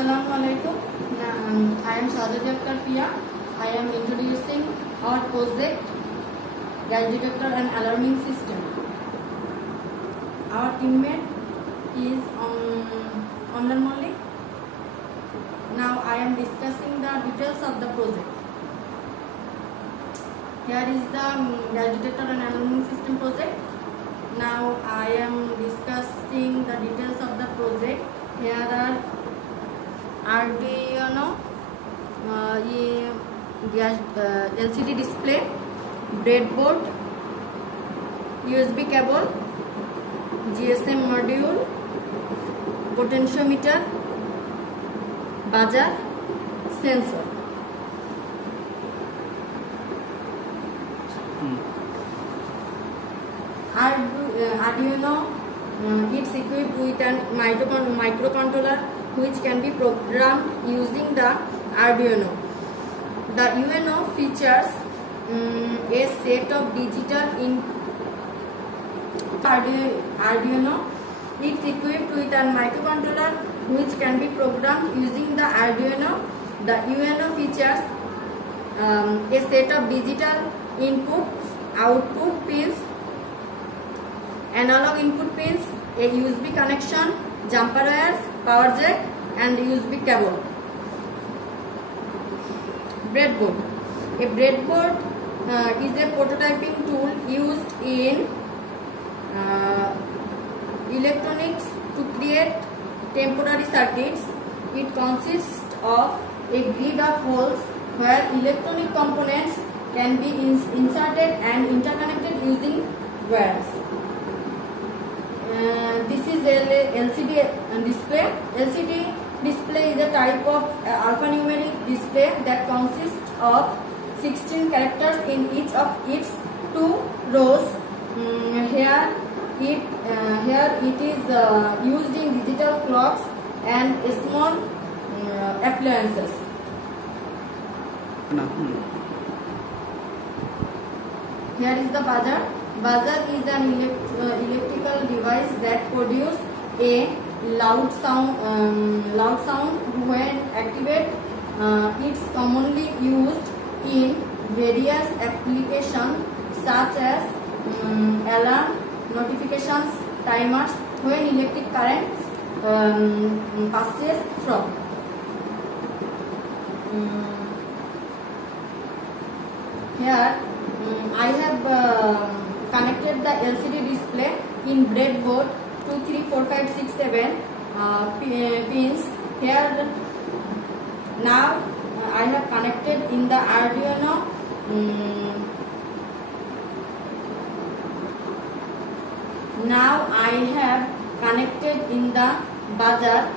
Assalamualaikum. I am Shahzad Akhtar Pia. I am introducing our project, gas detector and alarming system. Our teammate is Omlan Malik. Now I am discussing the details of the project. Here is the gas detector and alarming system project. Now I am discussing the details of the project. Here are Arduino, LCD display, breadboard, USB cable, GSM module, potentiometer, buzzer, sensor. Arduino it's equipped with a microcontroller which can be programmed using the Arduino. The UNO features a set of digital Arduino. It's equipped with a microcontroller which can be programmed using the Arduino. The UNO features a set of digital inputs, output pins, analog input pins, a USB connection, jumper wires, power jack and USB cable. Breadboard. A breadboard is a prototyping tool used in electronics to create temporary circuits. It consists of a grid of holes where electronic components can be inserted and interconnected using wires. This is LCD display. LCD display is a type of alphanumeric display that consists of 16 characters in each of its two rows. Here it is used in digital clocks and small appliances. Here is the buzzer. Buzzer is an electrical device that produces a loud sound when activated. It's commonly used in various applications such as alarm, notifications, timers when electric current passes through. Here I have connected the LCD display in breadboard 2, 3, 4, 5, 6, 7 pins. Here now I have connected in the Arduino now I have connected in the buzzer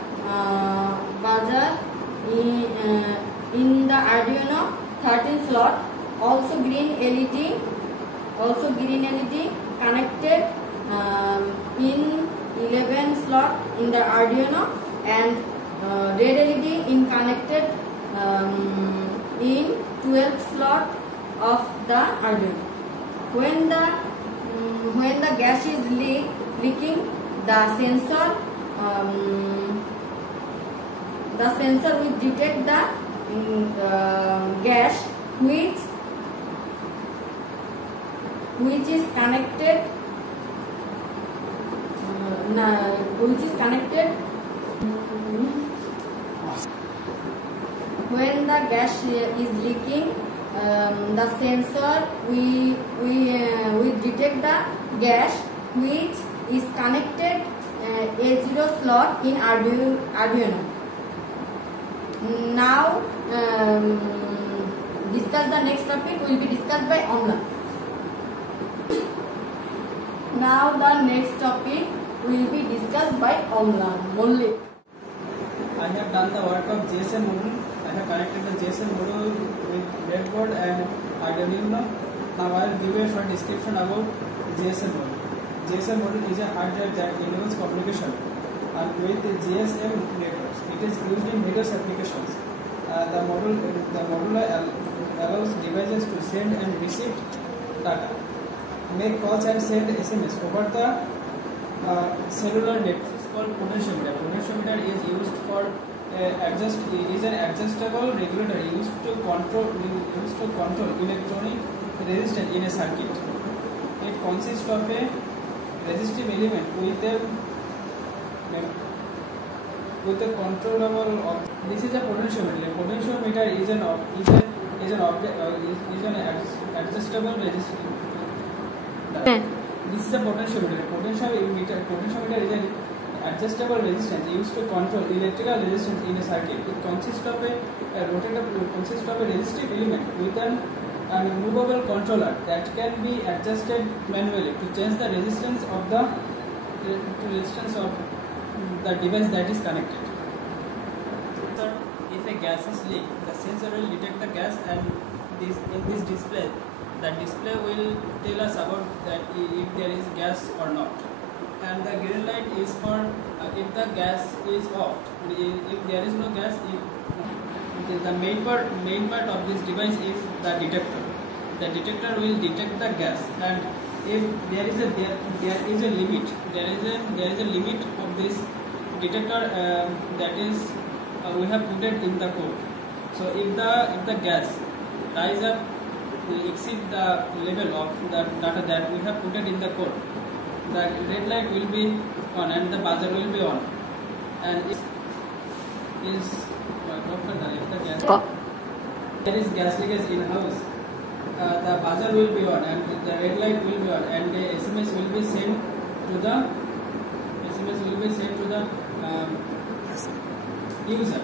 in the Arduino 13 slot. Also green LED connected in 11 slot in the Arduino, and red LED in connected in 12 slot of the Arduino. When the gas is leaking, the sensor will detect the gas which is connected when the gas is leaking, the sensor will detect the gas which is connected A0 slot in Arduino. Now discuss the next topic will be discussed by Omlan. Now the next topic will be discussed by Omlan Malik. I have done the work of GSM module. I have connected the GSM module with breadboard and Arduino. Now I will give a short description about GSM module. GSM module is a hardware that enables communication with the GSM networks. It is used in various applications. The module allows devices to send and receive data, make calls and send SMS over the cellular network. It's called potentiometer. Potentiometer is used for is an adjustable regulator used to control electronic resistance in a circuit. It consists of a resistive element with a controllable. This is a potentiometer. A potentiometer is an adjustable resistive. This is a potentiometer. Potentiometer is an adjustable resistance used to control electrical resistance in a circuit. It consists of a resistive element with an movable controller that can be adjusted manually to change the resistance of the device that is connected. If a gas is leaked, the sensor will detect the gas, and in this display, the display will tell us about that if there is gas or not. And the green light is for if the gas is off. If there is no gas, the main part of this device is the detector. The detector will detect the gas, and if there is a limit, there is a limit of this detector that is we have put it in the code. So if the gas rise up, exceed the level of the data that we have put it in the code, the red light will be on and the buzzer will be on. And if there is gas leakage in house, the buzzer will be on and the red light will be on, and the SMS will be sent to the user.